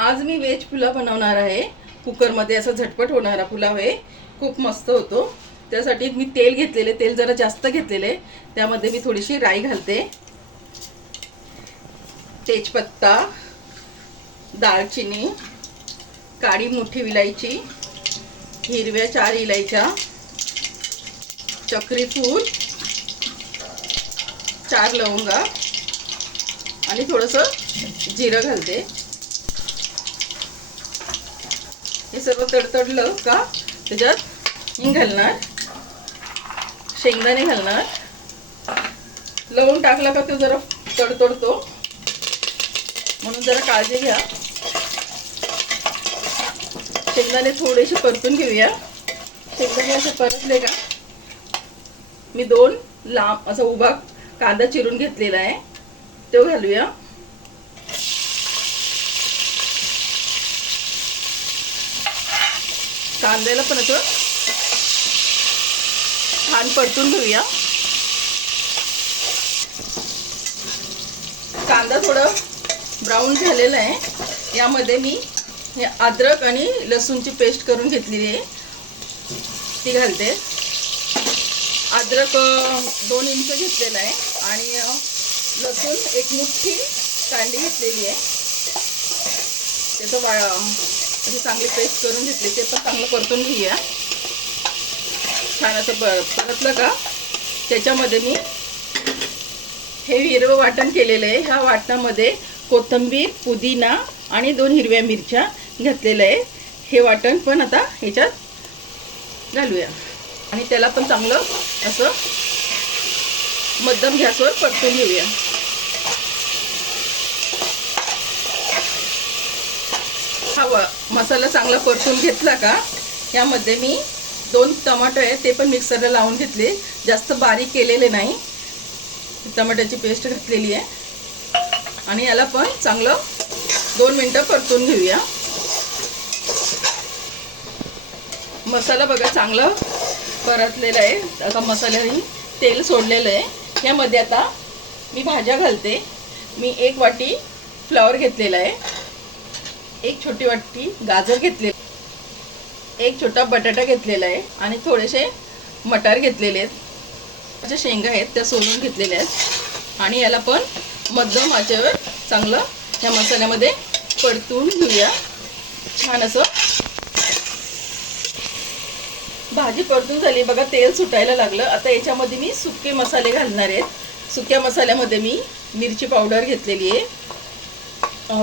आज मी व्हेज पुलाव बनवणार आहे। कुकरमध्ये असा झटपट होणारा पुलाव आहे, खूप मस्त होतो। त्यासाठी मी तेल घेतलेले, तेल जरा जास्त घेतलेले, त्यामध्ये मी थोडीशी राई घालते, तेजपत्ता, दालचिनी, काळी मोठी विलायची, हिरव्या 4 इलायच्या, चक्री फूल, 4 लवंगा आणि थोडंसं जिरं घालते। हे सर्व तडतडलं का त्याच्यात हिंग घालणार, शेंगदाणे घालणार। लवंग टाकला का तो जरा तडतडतो, म्हणून जरा काळजी घ्या। शेंगदाणे थोडेसे परतून घेऊया। शेंगदाणे असे परतले का मी 2 लांब असा उभा कांदा चिरून घेतलेला आहे, तो घालूया। कांद्याला पण असं छान परतून घेऊया। कांदा थोडा ब्राऊन झालेला आहे, यामध्ये मी हे अद्रक आणि लसूणची पेस्ट करून घेतलेली आहे, ती घालते। अद्रक 2 इंच घेतलेला आहे आणि लसूण 1 मुठ्ठी कांडी घेतलेली आहे, त्याचं अशी चांगली पेस्ट करून घेतली। ते पण चांगलं परतून घेऊया। छान असं परतलं का त्याच्यामध्ये मी हे हिरवं वाटण केलेलं आहे, ह्या वाटणामध्ये कोथिंबीर, पुदिना आणि 2 हिरव्या मिरच्या घातलेलं आहे। हे वाटण पण आता ह्याच्यात घालूया आणि त्याला पण चांगलं असं मध्यम गॅसवर परतून घेऊया। हा मसाला चांगला परतून घेतला का यामध्ये मी 2 टमाटर आहे, ते पण मिक्सरला लावून घेतले, जास्त बारीक केलेले नाही। टमाट्याची पेस्ट घातलेली आहे आणि याला पण चांगलं 2 मिनिटं परतून घेऊया। मसाला बघा चांगला परतलेला आहे, आता मसाल्याने तेल सोडलेलं आहे। यामध्ये आता मी भाज्या घालते। मी 1 वाटी फ्लॉवर घेतलेला आहे, 1 छोटी वाटी गाजर घेतले, 1 छोटा बटाटा घेतलेला आहे आणि थोडेसे मटार घेतलेले आहेत। ज्या शेंगा आहेत त्या सोलून घेतलेल्या आहेत आणि याला पण मध्यम आचेवर चांगलं या मसाल्यामध्ये परतून घेऊया। छान असं भाजी परतून झाली बघा, तेल सुटायला लागलं। आता याच्यामध्ये मी सुके मसाले घालणार आहेत। सुक्या मसाल्यामध्ये मी मिरची पावडर घेतलेली आहे,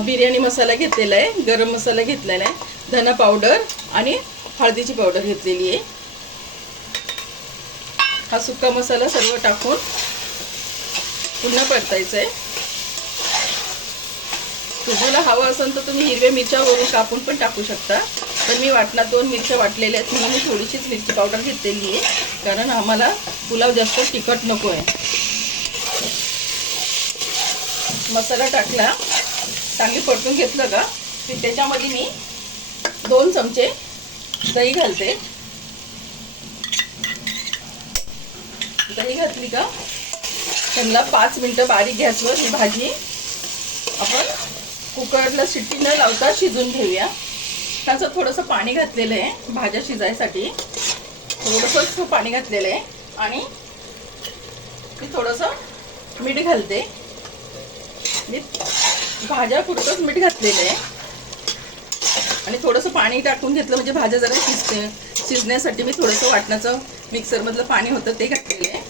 बिर्याणी मसाला घेतलेला आहे, गरम मसाला घेतलेला आहे, धना पावडर आणि हळदीची पावडर घेतलेली आहे। हा सुका मसाला सर्व टाकून पुन्हा परतायचं आहे। तुम्हाला हवं असेल तर तुम्ही हिरव्या मिरच्या वरून कापून पण टाकू शकता, पण मी वाटणात 2 मिरच्या वाटलेल्या आहेत म्हणून मी थोडीशीच मिरची पावडर घेतलेली आहे, कारण आम्हाला पुलाव जास्त तिखट नको आहे। मसाला टाकला, चांगली परतून घेतलं का की त्याच्यामध्ये मी 2 चमचे दही घालते। दही घातली का त्यांना 5 मिनिटं बारीक गॅसवर ही भाजी आपण कुकरला शिट्टी न लावता शिजून घेऊया। त्याचं थोडंसं पाणी घातलेलं आहे भाज्या शिजायसाठी, थोडंसं पाणी घातलेलं आहे आणि मी थोडंसं मीठ घालते। मी भाज्या पुरतंच मीठ घातलेलं आहे आणि थोडंसं पाणी टाकून घेतलं म्हणजे भाज्या जरा शिजण्यासाठी मी थोडंसं वाटणाचं मिक्सरमधलं पाणी होतं ते घातलेलं आहे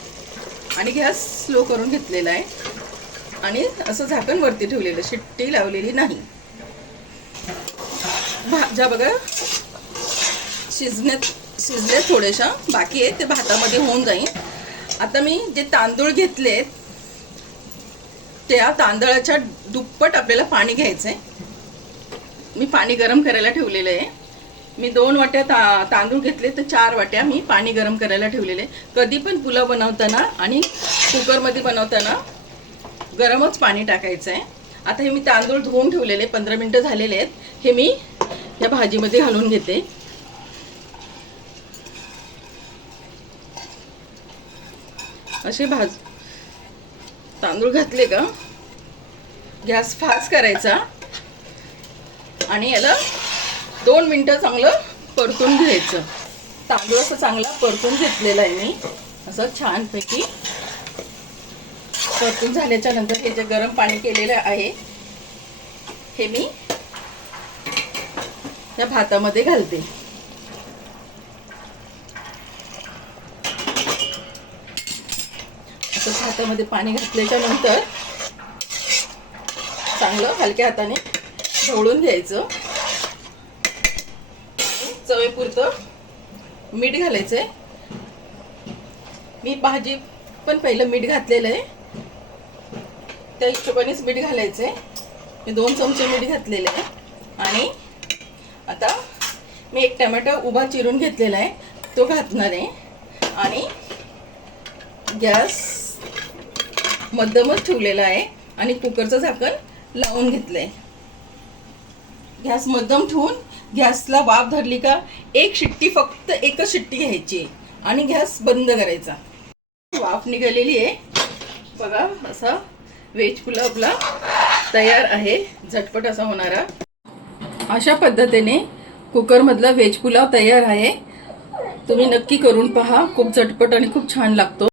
आणि गॅस स्लो करून घेतलेला आहे आणि असं झाकण वरती ठेवलेलं, शिट्टी लावलेली नाही। भाज्या बघा शिजल्या, थोड्याशा बाकी आहेत, ते भातामध्ये होऊन जाईल। आता मी जे तांदूळ घेतलेत त्या तांदळाच्या दुप्पट आपल्याला पाणी घ्यायचं आहे। मी पाणी गरम करायला ठेवलेलं आहे। मी 2 वाट्या तांदूळ घेतले तर 4 वाट्या मी पाणी गरम करायला ठेवलेले। कधी पण पुलाव बनवताना आणि कुकरमध्ये बनवताना गरमच पाणी टाकायचं आहे। आता हे मी तांदूळ धुवून ठेवलेले 15 मिनिटं झालेले आहेत, हे मी या भाजीमध्ये घालून घेते। असे तांदूळ घातले का गॅस फास्ट करायचा आणि याला 2 मिनिटं चांगलं परतून घ्यायचं. तांदूळ असं चांगला परतून घेतलेला आहे मी, असं छानपैकी परतून झाल्याच्या नंतर हे जे गरम पाणी केलेलं आहे हे मी या भातामध्ये घालते. असं भातामध्ये पाणी घातल्याच्या नंतर चांगलं हलक्या हाताने ढवळून घ्यायचं. चवीपुरतं मीठ घालायचंय. मी भाजी पण पहिलं मीठ घातलेलं आहे, त्या हिशोबानेच मीठ घालायचंय. मी 2 चमचे मीठ घातलेले आहे. आणि आता मी 1 टोमॅटो उभा चिरून घेतलेला आहे, तो घालणार आहे. आणि गॅस मध्यमच ठेवलेला आहे आणि कुकरचं झाकण लावून घेतलंय. गॅस मध्यम ठेवून गॅसला वाफ धरली का एक शिट्टी, फक्त एकच शिट्टी घ्यायची आणि गॅस बंद करायचा. वाफ निघालेली आहे बघा. असा व्हेज पुलाव आपला तयार आहे, झटपट असा होणारा. अशा पद्धतीने कुकरमधला व्हेज पुलाव तयार आहे. तुम्ही नक्की करून पहा, खूप झटपट आणि खूप छान लागतो.